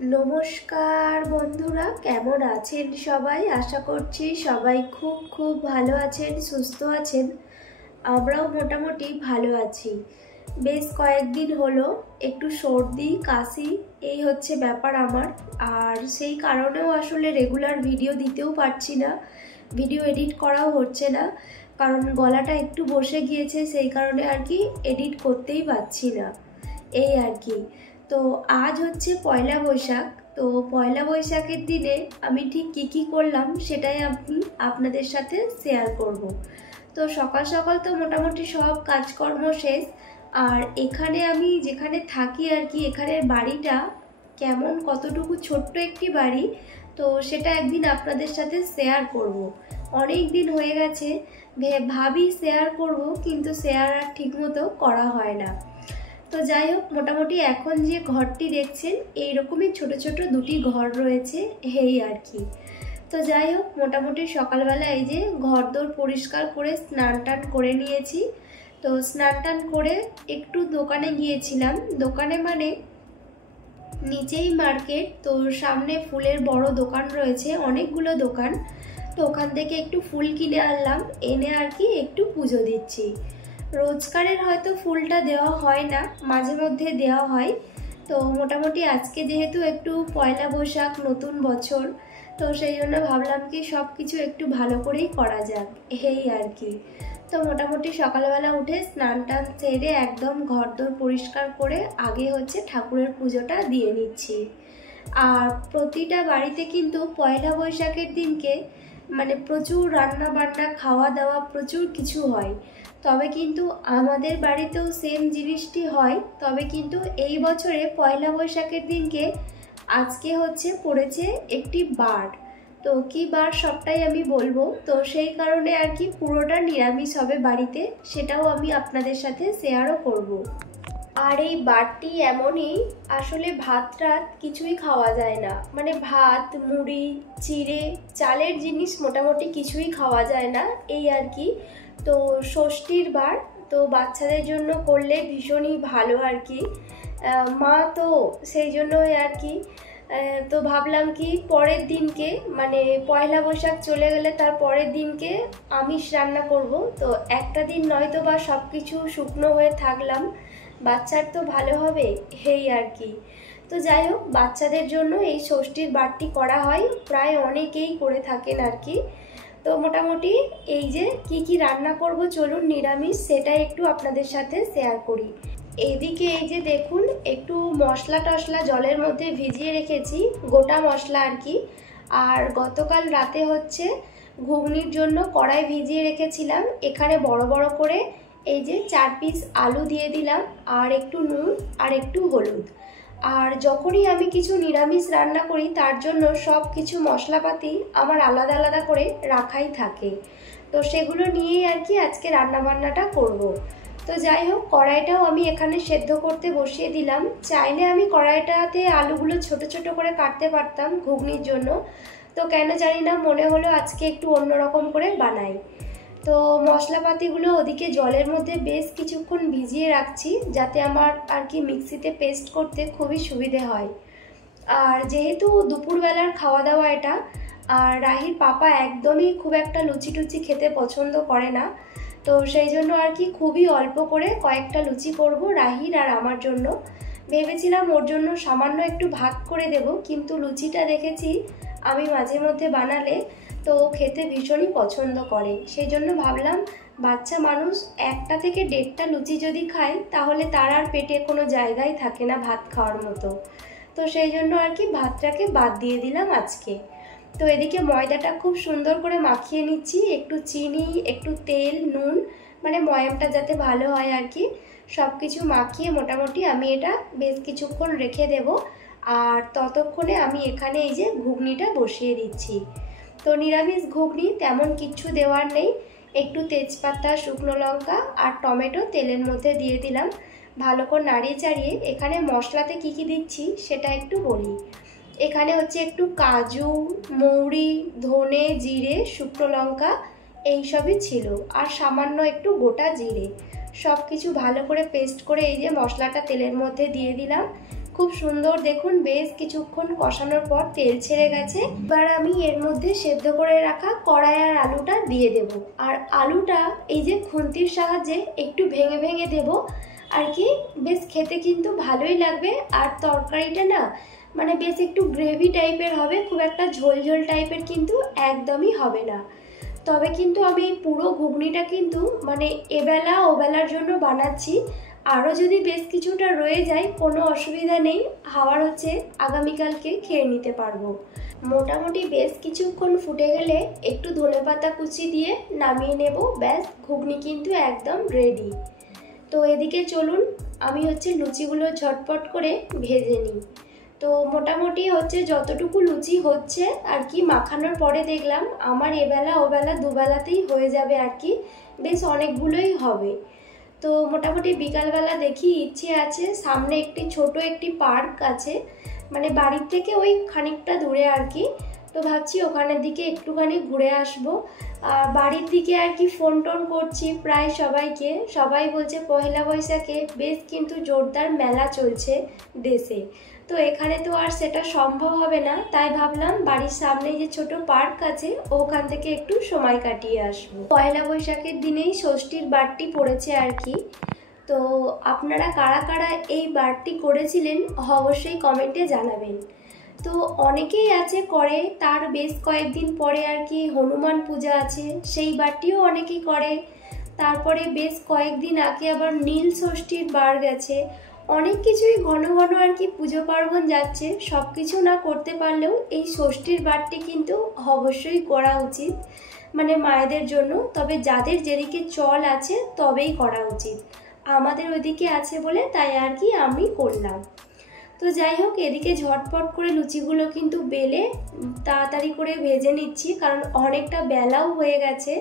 নমস্কার বন্ধুরা, কেমন আছেন সবাই? আশা করছি সবাই খুব খুব ভালো আছেন, সুস্থ আছেন। আমরাও মোটামুটি ভালো আছি। বেশ কয়েকদিন হলো একটু সর্দি কাশি এই হচ্ছে ব্যাপার আমার। আর সেই কারণেও আসলে রেগুলার ভিডিও দিতেও পারছি না, ভিডিও এডিট করাও হচ্ছে না, কারণ গলাটা একটু বসে গিয়েছে, সেই কারণে আর কি এডিট করতেই পারছি না, এই আর কি। তো আজ হচ্ছে পয়লা বৈশাখ। তো পয়লা বৈশাখের দিনে আমি ঠিক কী করলাম সেটাই আমি আপনাদের সাথে শেয়ার করব। তো সকাল সকাল তো মোটামুটি সব কাজকর্ম শেষ। আর এখানে আমি যেখানে থাকি আর কি, এখানের বাড়িটা কেমন, কতটুকু ছোট্ট একটি বাড়ি, তো সেটা একদিন আপনাদের সাথে শেয়ার করব। অনেক দিন হয়ে গেছে, ভাবি শেয়ার করব, কিন্তু শেয়ার আর ঠিকমতো করা হয় না। তো যাই হোক, মোটামুটি এখন যে ঘরটি দেখছেন এইরকমই ছোট ছোট দুটি ঘর রয়েছে, এই আর কি। তো যাই হোক, মোটামুটি সকালবেলা এই যে ঘরদোর পরিষ্কার করে স্নান টান করে নিয়েছি। তো স্নান টান করে একটু দোকানে গিয়েছিলাম, দোকানে মানে নিচেই মার্কেট, তো সামনে ফুলের বড় দোকান রয়েছে, অনেকগুলো দোকান। তো ওখান থেকে একটু ফুল কিনে আনলাম, এনে আর কি একটু পুজো দিচ্ছি। রোজকারের হয়তো ফুলটা দেওয়া হয় না, মাঝে মধ্যে দেওয়া হয়। তো মোটামুটি আজকে যেহেতু একটু পয়লা বৈশাখ, নতুন বছর, তো সেই জন্য ভাবলাম কি সব কিছু একটু ভালো করেই করা যাক, এই আর কি। তো মোটামুটি সকালবেলা উঠে স্নান টান সেরে একদম ঘরদোর পরিষ্কার করে আগে হচ্ছে ঠাকুরের পুজোটা দিয়ে নিচ্ছি। আর প্রতিটা বাড়িতে কিন্তু পয়লা বৈশাখের দিনকে মানে প্রচুর রান্না বান্না, খাওয়া দাওয়া, প্রচুর কিছু হয়। তবে কিন্তু আমাদের বাড়িতেও সেম জিনিসটি হয়, তবে কিন্তু এই বছরে পয়লা বৈশাখের দিনকে আজকে হচ্ছে পড়েছে একটি বার। তো কি বার সবটাই আমি বলবো, তো সেই কারণে আর কি পুরোটা নিরামিষ হবে বাড়িতে, সেটাও আমি আপনাদের সাথে শেয়ারও করব। আর এই বারটি এমনই, আসলে ভাত রাত কিছুই খাওয়া যায় না, মানে ভাত মুড়ি চিড়ে চালের জিনিস মোটামুটি কিছুই খাওয়া যায় না, এই আর কি। তো ষষ্ঠীর বার, তো বাচ্চাদের জন্য করলে ভীষণই ভালো আর কি। মা তো সেই জন্যই আর কি। তো ভাবলাম কি পরের দিনকে মানে পয়লা বৈশাখ চলে গেলে তার পরের দিনকে আমিষ রান্না করব। তো একটা দিন নয়তো বা সব কিছু শুকনো হয়ে থাকলাম, বাচ্চার তো ভালো হবে, এই আর কি। তো যাই হোক, বাচ্চাদের জন্য এই ষষ্ঠীর বারটি করা হয়, প্রায় অনেকেই করে থাকেন আর কি। তো মোটামুটি এই যে কি রান্না করব চলুন নিরামিষ, সেটাই একটু আপনাদের সাথে শেয়ার করি। এইদিকে এই যে দেখুন, একটু মশলা টশলা জলের মধ্যে ভিজিয়ে রেখেছি, গোটা মশলা আর কি। আর গতকাল রাতে হচ্ছে ঘুগনির জন্য কড়াই ভিজিয়ে রেখেছিলাম, এখানে বড় বড় করে এই যে 4 পিস আলু দিয়ে দিলাম, আর একটু নুন আর একটু হলুদ। আর যখনই আমি কিছু নিরামিষ রান্না করি তার জন্য সব কিছু মশলাপাতি আমার আলাদা আলাদা করে রাখাই থাকে, তো সেগুলো নিয়েই আর কি আজকে রান্নাবান্নাটা করব। তো যাই হোক, কড়াইটাও আমি এখানে সেদ্ধ করতে বসিয়ে দিলাম। চাইলে আমি কড়াইটাতে আলুগুলো ছোট ছোট করে কাটতে পারতাম ঘুগনির জন্য, তো কেন জানি না মনে হলো আজকে একটু অন্যরকম করে বানাই। তো মশলাপাতিগুলো ওদিকে জলের মধ্যে বেশ কিছুক্ষণ ভিজিয়ে রাখছি, যাতে আমার আর কি মিক্সিতে পেস্ট করতে খুবই সুবিধে হয়। আর যেহেতু দুপুরবেলার খাওয়া দাওয়া এটা, আর রাহির পাপা একদমই খুব একটা লুচি টুচি খেতে পছন্দ করে না, তো সেই জন্য আর কি খুবই অল্প করে কয়েকটা লুচি করব রাহির আর আমার জন্য। ভেবেছিলাম ওর জন্য সামান্য একটু ভাগ করে দেব, কিন্তু লুচিটা দেখেছি আমি মাঝে মধ্যে বানালে তো খেতে ভীষণই পছন্দ করে, সেই জন্য ভাবলাম বাচ্চা মানুষ 1টা থেকে 1.5টা লুচি যদি খায় তাহলে তার আর পেটে কোনো জায়গাই থাকে না ভাত খাওয়ার মতো। তো সেই জন্য আর কি ভাতটাকে বাদ দিয়ে দিলাম আজকে। তো এদিকে ময়দাটা খুব সুন্দর করে মাখিয়ে নিচ্ছি, একটু চিনি, একটু তেল, নুন, মানে ময়ামটা যাতে ভালো হয় আর কি। সব কিছু মাখিয়ে মোটামুটি আমি এটা বেশ কিছুক্ষণ রেখে দেব। আর ততক্ষণে আমি এখানে এই যে ঘুগনিটা বসিয়ে দিচ্ছি। তো নিরামিষ ঘুগনি, তেমন কিচ্ছু দেওয়ার নেই, একটু তেজপাতা, শুকনো লঙ্কা আর টমেটো তেলের মধ্যে দিয়ে দিলাম, ভালো করে নাড়িয়ে চাড়িয়ে। এখানে মশলাতে কি দিচ্ছি সেটা একটু বলি। এখানে হচ্ছে একটু কাজু, মৌরি, ধনে, জিরে, শুকনো লঙ্কা এইসবই ছিল, আর সামান্য একটু গোটা জিরে। সব কিছু ভালো করে পেস্ট করে এই যে মশলাটা তেলের মধ্যে দিয়ে দিলাম, খুব সুন্দর দেখুন বেশ কিছুক্ষণ কষানোর পর তেল ছেড়ে গেছে। এবার আমি এর মধ্যে সেদ্ধ করে রাখা কড়াই আর আলুটা দিয়ে দেব। আর আলুটা এই যে খুন্তির সাহায্যে একটু ভেঙে ভেঙে দেব আর কি, বেশ খেতে কিন্তু ভালোই লাগবে। আর তরকারিটা না মানে বেশ একটু গ্রেভি টাইপের হবে, খুব একটা ঝোল ঝোল টাইপের কিন্তু একদমই হবে না। তবে কিন্তু আমি পুরো ঘুগনিটা কিন্তু মানে এবেলা ওবেলার জন্য বানাচ্ছি। আরও যদি বেশ কিছুটা রয়ে যায় কোনো অসুবিধা নেই, খাওয়ার হচ্ছে আগামীকালকে খেয়ে নিতে পারবো। মোটামুটি বেশ কিছুক্ষণ ফুটে গেলে একটু ধনেপাতা কুচি দিয়ে নামিয়ে নেব, ব্যাস ঘুগনি কিন্তু একদম রেডি। তো এদিকে চলুন আমি হচ্ছে লুচিগুলো ঝটপট করে ভেজে নিই। তো মোটামুটি হচ্ছে যতটুকু লুচি হচ্ছে আর কি মাখানোর পরে দেখলাম আমার এবেলা ওবেলা দুবেলাতেই হয়ে যাবে আর কি, বেশ অনেকগুলোই হবে। তো মোটামুটি বিকালবেলা দেখি ইচ্ছে আছে, সামনে ছোট একটি পার্ক আছে মানে বাড়ির থেকে ওই খানিকটা দূরে আর কি। তো ভাবছি ওখানের দিকে একটুখানি ঘুরে আসবো। আর বাড়ির দিকে আর কি ফোন টোন করছি প্রায় সবাইকে, সবাই বলছে পহেলা বৈশাখে বেশ কিন্তু জোরদার মেলা চলছে দেশে। তো এখানে তো আর সেটা সম্ভব হবে না, তাই ভাবলাম বাড়ির সামনে যে ছোট পার্ক আছে ওখান থেকে একটু সময় কাটিয়ে আসবো। পয়লা বৈশাখের দিনেই ষষ্ঠীর বারটি পড়েছে আর কি। তো আপনারা কারা কারা এই বারটি করেছিলেন অবশ্যই কমেন্টে জানাবেন। তো অনেকেই আছে করে, তার বেশ কয়েকদিন পরে আর কি হনুমান পূজা আছে, সেই বারটিও অনেকেই করে। তারপরে বেশ কয়েকদিন আগে আবার নীল ষষ্ঠীর বার গেছে। অনেক কিছুই ঘন ঘন আর কি পুজো পার্বণ যাচ্ছে, সব কিছু না করতে পারলেও এই ষষ্ঠীর বারটি কিন্তু অবশ্যই করা উচিত মানে মায়েদের জন্য। তবে যাদের যেদিকে চল আছে তবেই করা উচিত, আমাদের ওইদিকে আছে বলে তাই আর কি আমি করলাম। তো যাই হোক এদিকে ঝটপট করে লুচিগুলো কিন্তু বেলে তাড়াতাড়ি করে ভেজে নিচ্ছি, কারণ অনেকটা বেলাও হয়ে গেছে।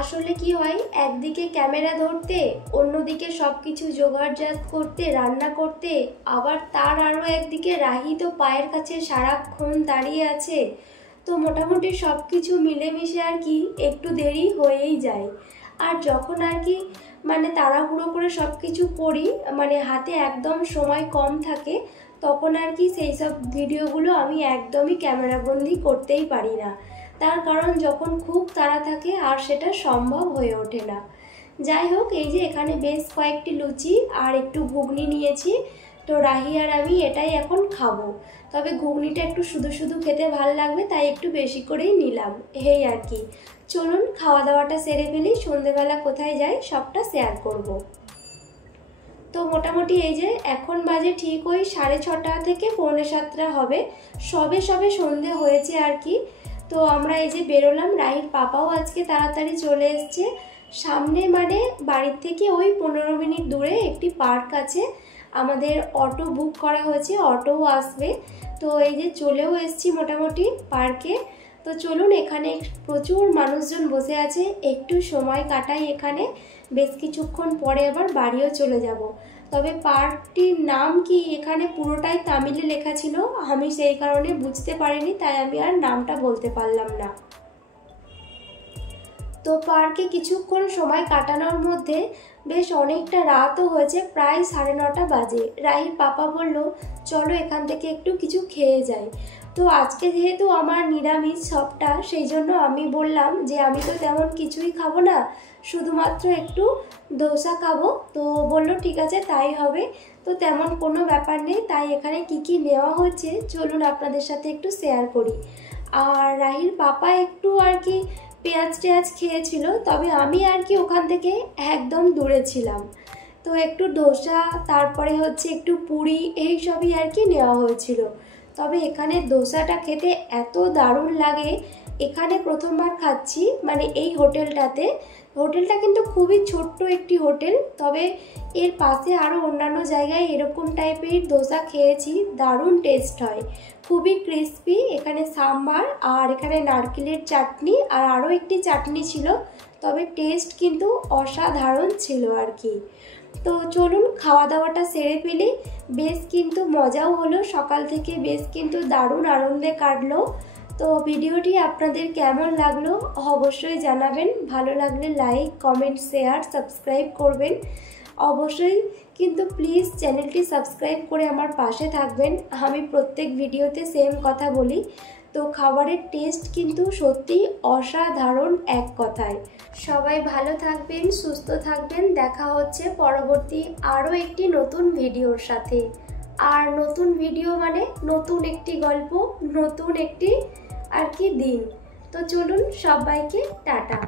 আসলে কি হয়, একদিকে ক্যামেরা ধরতে, অন্যদিকে সব কিছু জোগাড়জাত করতে, রান্না করতে, আবার তার আরও একদিকে রাহি তো পায়ের কাছে সারাক্ষণ দাঁড়িয়ে আছে। তো মোটামুটি সব কিছু মিলেমিশে আর কি একটু দেরি হয়েই যায়। আর যখন আর কি মানে তাড়াহুড়ো করে সব কিছু করি, মানে হাতে একদম সময় কম থাকে, তখন আর কি সেই সব ভিডিওগুলো আমি একদমই ক্যামেরাবন্দি করতেই পারি না। তার কারণ যখন খুব তাড়া থাকে আর সেটা সম্ভব হয়ে ওঠে না। যাই হোক এই যে এখানে বেশ কয়েকটি লুচি আর একটু ঘুগনি নিয়েছি। তো রাহি আর আমি এটাই এখন খাবো। তবে ঘুগনিটা একটু শুধু শুধু খেতে ভালো লাগবে, তাই একটু বেশি করেই নিলাম, এই আর কি। চলুন খাওয়া দাওয়াটা সেরে ফেলি, সন্ধেবেলা কোথায় যাই সবটা শেয়ার করব। তো মোটামুটি এই যে এখন বাজে ঠিক ওই 6:30 থেকে 6:45 হবে, সবে সবে সন্ধে হয়েছে আর কি। তো আমরা এই যে বেরোলাম, রাহির পাপাও আজকে তাড়াতাড়ি চলে এসছে। সামনে মানে বাড়ির থেকে ওই 15 মিনিট দূরে একটি পার্ক আছে, আমাদের অটো বুক করা হয়েছে, অটোও আসবে। তো এই যে চলেও এসছি মোটামুটি পার্কে। তো চলুন, এখানে প্রচুর মানুষজন বসে আছে, একটু সময় কাটাই এখানে, বেশ কিছুক্ষণ পরে আবার বাড়িও চলে যাব। তবে পার্কটির নাম কি এখানে পুরোটাই তামিলে লেখা ছিল, আমি সেই কারণে বুঝতে পারিনি, তাই আমি আর নামটা বলতে পারলাম না। তো পার্কে কিছুক্ষণ সময় কাটানোর মধ্যে বেশ অনেকটা রাতও হয়েছে, প্রায় 9:30 বাজে। রাহির পাপা বলল চলো এখান থেকে একটু কিছু খেয়ে যাই। তো আজকে যেহেতু আমার নিরামিষ সবটা, সেই জন্য আমি বললাম যে আমি তো তেমন কিছুই খাবো না, শুধুমাত্র একটু ধোসা খাবো। তো বলল ঠিক আছে তাই হবে। তো তেমন কোনো ব্যাপার নেই, তাই এখানে কি কি নেওয়া হচ্ছে চলুন আপনাদের সাথে একটু শেয়ার করি। আর রাহির পাপা একটু আর কি পেঁয়াজ টেয়াজ খেয়েছিল, তবে আমি আর কি ওখান থেকে একদম দূরে ছিলাম। তো একটু ধোসা, তারপরে হচ্ছে একটু পুরি, এই সবই আর কি নেওয়া হয়েছিল। তবে এখানে ধোসাটা খেতে এত দারুণ লাগে, এখানে প্রথমবার খাচ্ছি মানে এই হোটেলটাতে। হোটেলটা কিন্তু খুবই ছোট্ট একটি হোটেল, তবে এর পাশে আরও অন্যান্য জায়গায় এরকম টাইপের ধোসা খেয়েছি, দারুণ টেস্ট হয়, খুবই ক্রিস্পি। এখানে সাম্বার আর এখানে নারকেলের চাটনি আর আরও একটি চাটনি ছিল, তবে টেস্ট কিন্তু অসাধারণ ছিল আর কি। তো চলুন খাওয়া দাওয়াটা সেরে ফেলি, বেশ কিন্তু মজাও হলো, সকাল থেকে বেশ কিন্তু দারুণ আনন্দে কাটলো। তো ভিডিওটি আপনাদের কেমন লাগলো অবশ্যই জানাবেন, ভালো লাগলে লাইক কমেন্ট শেয়ার সাবস্ক্রাইব করবেন। অবশ্যই কিন্তু প্লিজ চ্যানেলটি সাবস্ক্রাইব করে আমার পাশে থাকবেন। আমি প্রত্যেক ভিডিওতে সেম কথা বলি। তো খাবারের টেস্ট কিন্তু সত্যি অসাধারণ এক কথায়। সবাই ভালো থাকবেন, সুস্থ থাকবেন। দেখা হচ্ছে পরবর্তী আরও একটি নতুন ভিডিওর সাথে। আর নতুন ভিডিও মানে নতুন একটি গল্প, নতুন একটি আর কি দিন। তো চলুন, সবাইকে টাটা।